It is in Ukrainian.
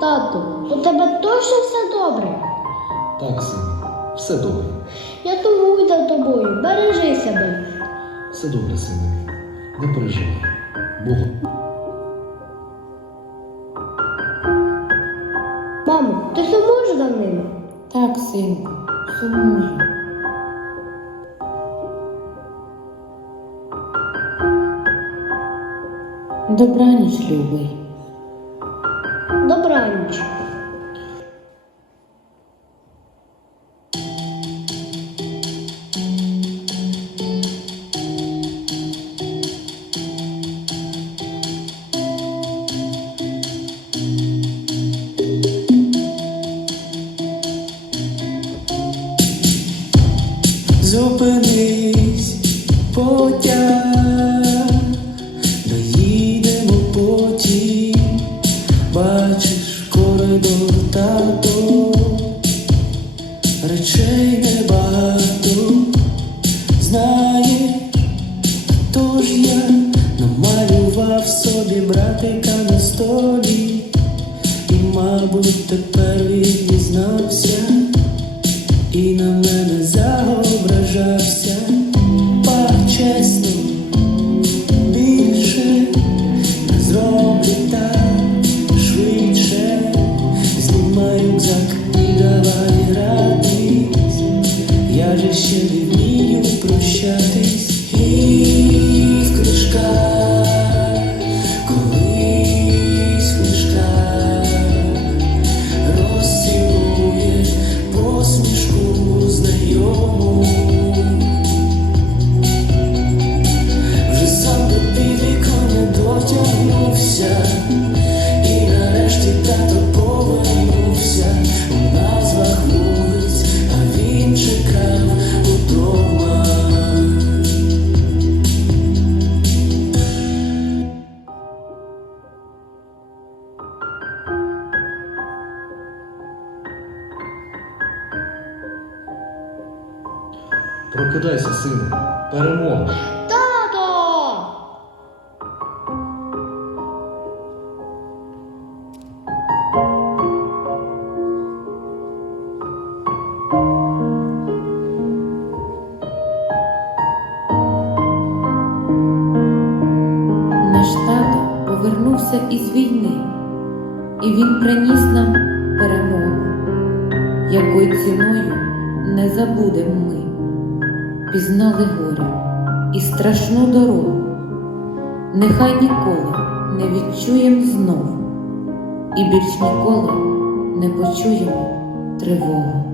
Тату, у тебе точно все добре? Так, сину, все добре. Я сумую за тобою. Бережи себе. Все добре, сину. Не переживай. Богу. Мамо, ти сумуєш за ними? Так, синку, сумую. Добраніч, любий. Добраніч. Зупинись, потяг, братика на столі, і, мабуть, тепер він дізнався і на мене Прокидайся, сину. Перемога. Тато! Наш тато повернувся із війни, і він приніс нам перемогу, якою ціною не забудемо ми. Пізнали горе і страшну дорогу. Нехай ніколи не відчуєм знов, і більш ніколи не почуємо тривогу.